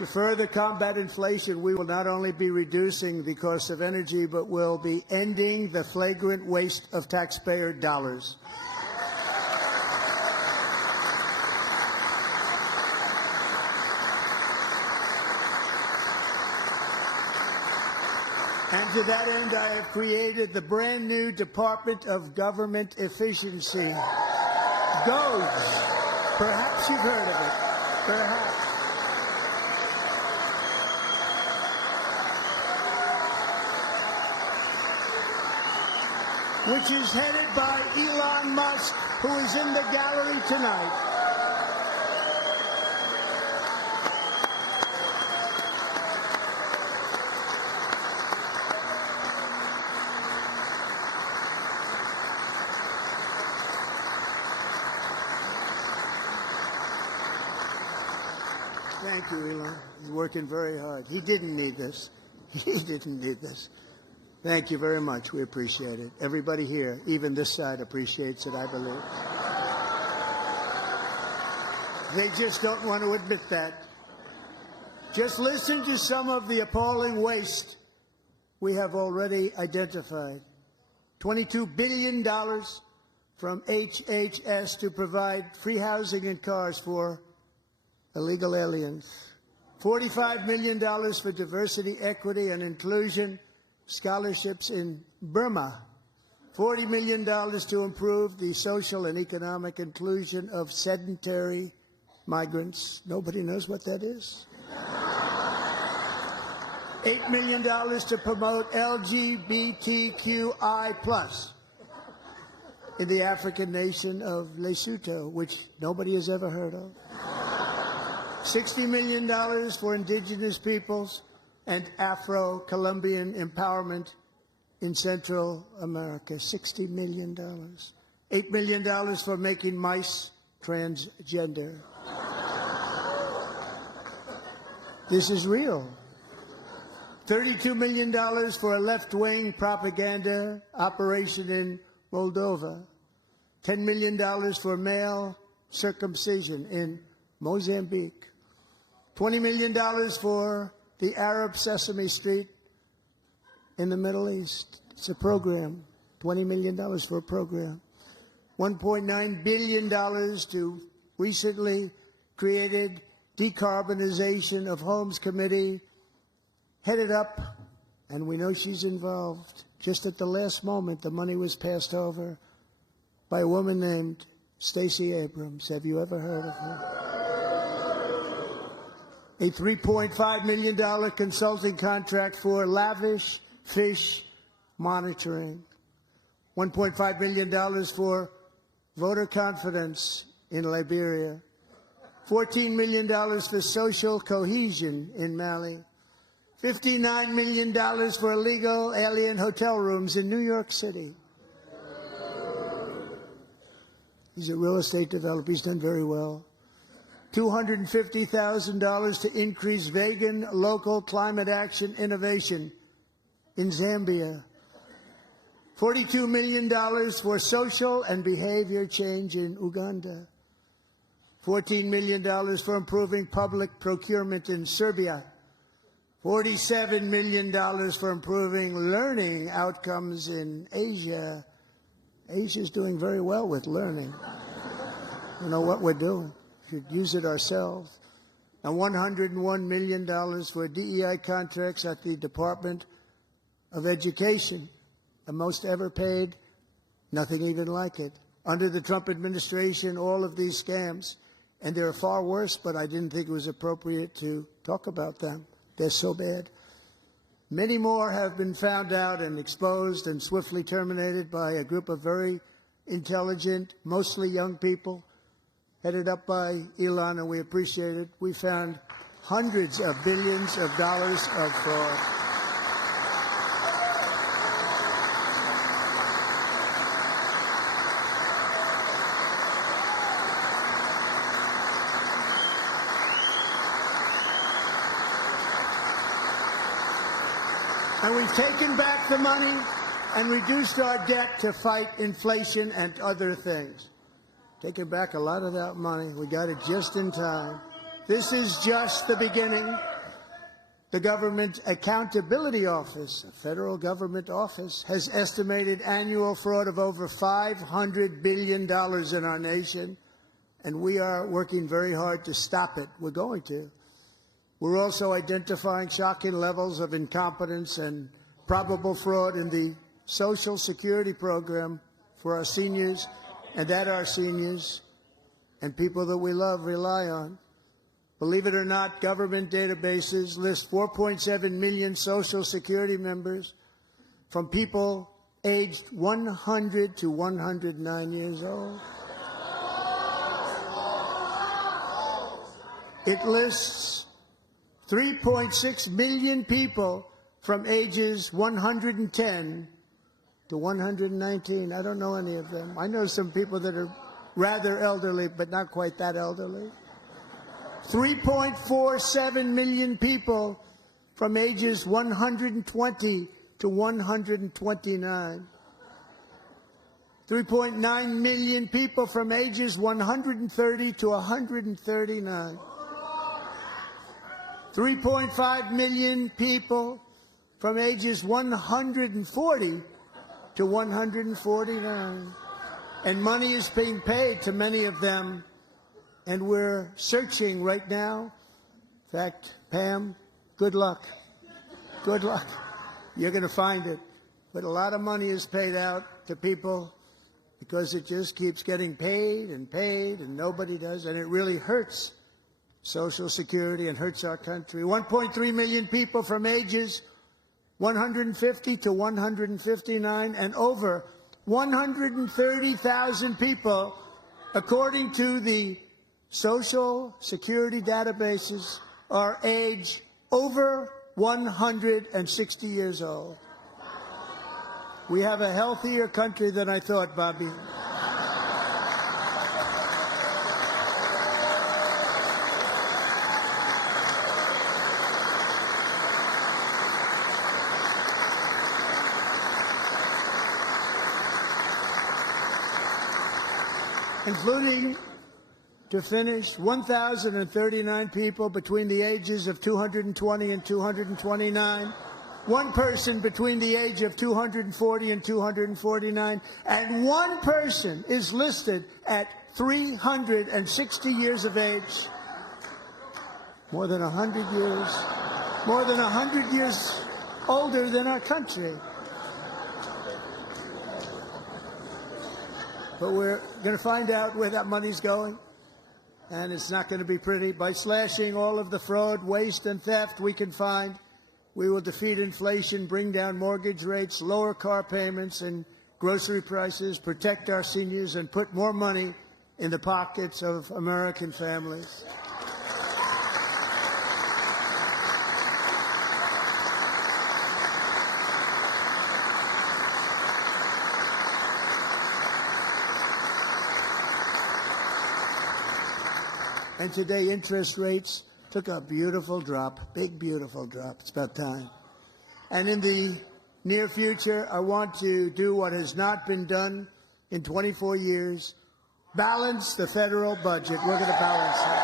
To further combat inflation, we will not only be reducing the cost of energy, but will be ending the flagrant waste of taxpayer dollars. And to that end, I have created the brand new Department of Government Efficiency, DOGE. Perhaps you've heard of it. Perhaps. Which is headed by Elon Musk, who is in the gallery tonight. Thank you, Elon. He's working very hard. He didn't need this. He didn't need this. Thank you very much. We appreciate it. Everybody here, even this side, appreciates it, I believe. They just don't want to admit that. Just listen to some of the appalling waste we have already identified. $22 billion from HHS to provide free housing and cars for illegal aliens. $45 million for diversity, equity, and inclusion scholarships in Burma. $40 million to improve the social and economic inclusion of sedentary migrants. Nobody knows what that is. $8 million to promote LGBTQI+ in the African nation of Lesotho, which nobody has ever heard of. $60 million for indigenous peoples and Afro-Colombian empowerment in Central America. $60 million. $8 million for making mice transgender. This is real. $32 million for a left-wing propaganda operation in Moldova. $10 million for male circumcision in Mozambique. $20 million for the Arab Sesame Street in the Middle East. It's a program. $20 million for a program. $1.9 billion to recently created Decarbonization of Homes Committee, headed up, and we know she's involved. Just at the last moment, the money was passed over by a woman named Stacey Abrams. Have you ever heard of her? A $3.5 million consulting contract for lavish fish monitoring. $1.5 million for voter confidence in Liberia. $14 million for social cohesion in Mali. $59 million for illegal alien hotel rooms in New York City. He's a real estate developer. He's done very well. $250,000 to increase vegan local climate action innovation in Zambia. $42 million for social and behavior change in Uganda. $14 million for improving public procurement in Serbia. $47 million for improving learning outcomes in Asia. Asia's doing very well with learning. You know what we're doing. Should use it ourselves. And $101 million for DEI contracts at the Department of Education, the most ever paid, nothing even like it. Under the Trump administration, all of these scams, and they're far worse, but I didn't think it was appropriate to talk about them. They're so bad. Many more have been found out and exposed and swiftly terminated by a group of very intelligent, mostly young people, headed up by Elon, and we appreciate it. We found hundreds of billions of dollars of fraud. And we've taken back the money and reduced our debt to fight inflation and other things. Taken back a lot of that money. We got it just in time. This is just the beginning. The Government Accountability Office, a federal government office, has estimated annual fraud of over $500 billion in our nation, and we are working very hard to stop it. We're going to. We're also identifying shocking levels of incompetence and probable fraud in the Social Security program for our seniors and that our seniors and people that we love rely on. Believe it or not, government databases list 4.7 million Social Security members from people aged 100 to 109 years old. It lists 3.6 million people from ages 110 to 119. I don't know any of them. I know some people that are rather elderly, but not quite that elderly. 3.47 million people from ages 120 to 129. 3.9 million people from ages 130 to 139. 3.5 million people from ages 140 to 149. And money is being paid to many of them. And we're searching right now. In fact, Pam, good luck. Good luck. You're going to find it. But a lot of money is paid out to people because it just keeps getting paid, and nobody does. And it really hurts Social Security and hurts our country. 1.3 million people from ages 150 to 159, and over 130,000 people, according to the Social Security databases, are age over 160 years old. We have a healthier country than I thought, Bobby. Including, to finish, 1,039 people between the ages of 220 and 229, one person between the age of 240 and 249, and one person is listed at 360 years of age. More than 100 years older than our country. But we're going to find out where that money's going, and it's not going to be pretty. By slashing all of the fraud, waste, and theft we can find, we will defeat inflation, bring down mortgage rates, lower car payments and grocery prices, protect our seniors, and put more money in the pockets of American families. And today, interest rates took a beautiful drop, big, beautiful drop. It's about time. And in the near future, I want to do what has not been done in 24 years, balance the federal budget. We're going to balance it.